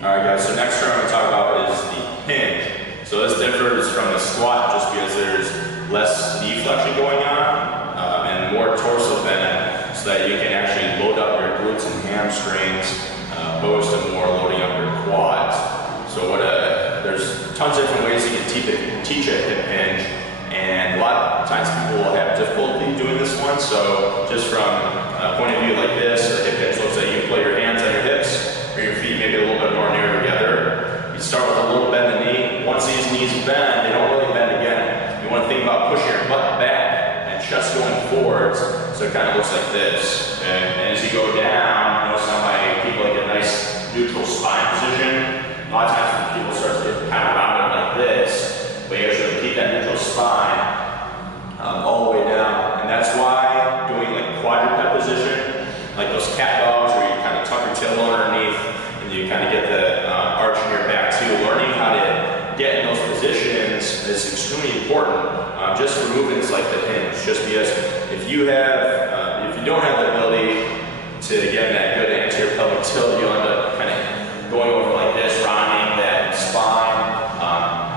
Alright guys, so next term I'm going to talk about is the hinge. So this differs from the squat just because there's less knee flexion going on and more torso bend, so that you can actually load up your glutes and hamstrings opposed to more loading up your quads. So there's tons of different ways you can teach a hip hinge, and a lot of times people will have difficulty doing this one. So just from a point of view like this, a hip hinge looks like you put your hands on your hips, or your feet maybe a little bit more near together. You start with a little bend in the knee. Once these knees bend, they don't really bend again. You want to think about pushing your butt back and chest going forwards, so it kind of looks like this. And as you go down, notice how my people like a nice neutral spine position. A lot of times when people start to get kind of rounded like this, but you actually keep that neutral spine all the way down. And that's why doing like quadruped position, like those cat dogs where you kind of tuck your tail underneath and you kind of get the arch in your back too. Learning how to get in those positions is extremely important, just for movements like the hinge. Just because if you don't have the ability to get in that good anterior pelvic tilt, you'll end up kind of going over like this, rounding that spine.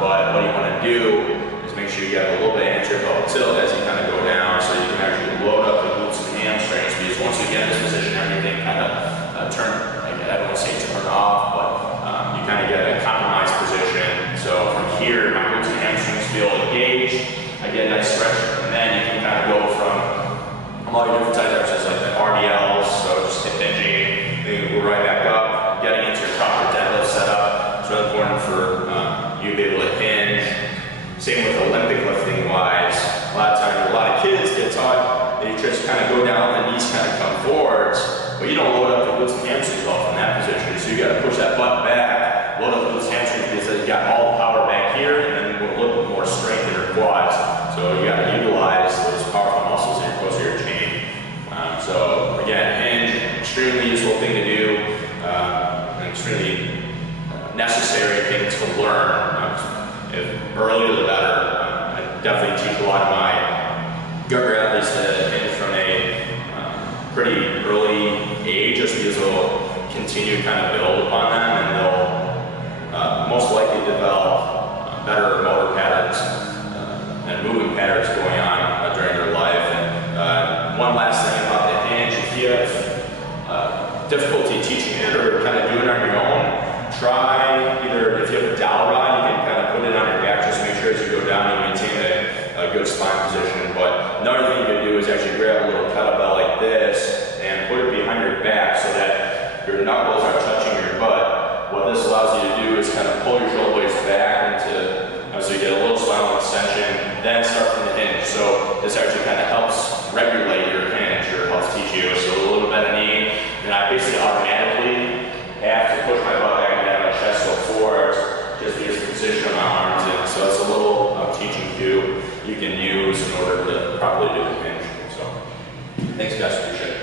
But what you want to do is make sure you have a little bit of anterior pelvic tilt as you kind of go down, so you can actually load up the glutes and hamstrings. Because once you get in this position, everything kind of I don't want to say turn off, but you kind of get a compromised position. So from here, my glutes and hamstrings feel engaged. I get a nice stretch, and then you can kind of go from a lot of different types of exercises like the RDLs, so just hip hinging, then you go right back up, getting into your proper deadlift setup. It's really important for you to be able to hinge. Same with Olympic lifting wise. A lot of times, a lot of kids get taught that you just kind of go down, the knees kind of come forwards, but you don't load up the glutes and hamstrings off in that position. So you got to push that butt back, load up the glutes and hamstrings, because you got all the power back here, and then a little bit more strength in your quads. So you got to utilize those powerful muscles in your posterior chain. So again, hinge, extremely useful thing to do, an extremely necessary thing to learn. If earlier the better. I definitely teach a lot of my younger athletes to hinge from a pretty early age, just because they'll continue to kind of build upon them, and they'll most likely develop better motor patterns and moving patterns going on during their life. And one last thing about the hinge: if you have difficulty teaching it or kind of doing it on your own, try either, if you have a dowel rod, you can kind of put it on your back. Just make sure as you go down you maintain a good spine position. But another thing you can do is actually grab a little kettlebell like this and put it behind your back so that your knuckles are touching your butt. What this allows you to do is kind of pull your shoulder blades back into, so you get a little spinal extension, then start from the hinge. So this actually kind of helps regulate your hinge, or helps teach you. So a little bit of knee, and I basically automatically have to push my butt back and have my chest go forward, just because the position of my arms in. So it's a little teaching cue you can use in order to properly do the hinge. So thanks guys, appreciate it.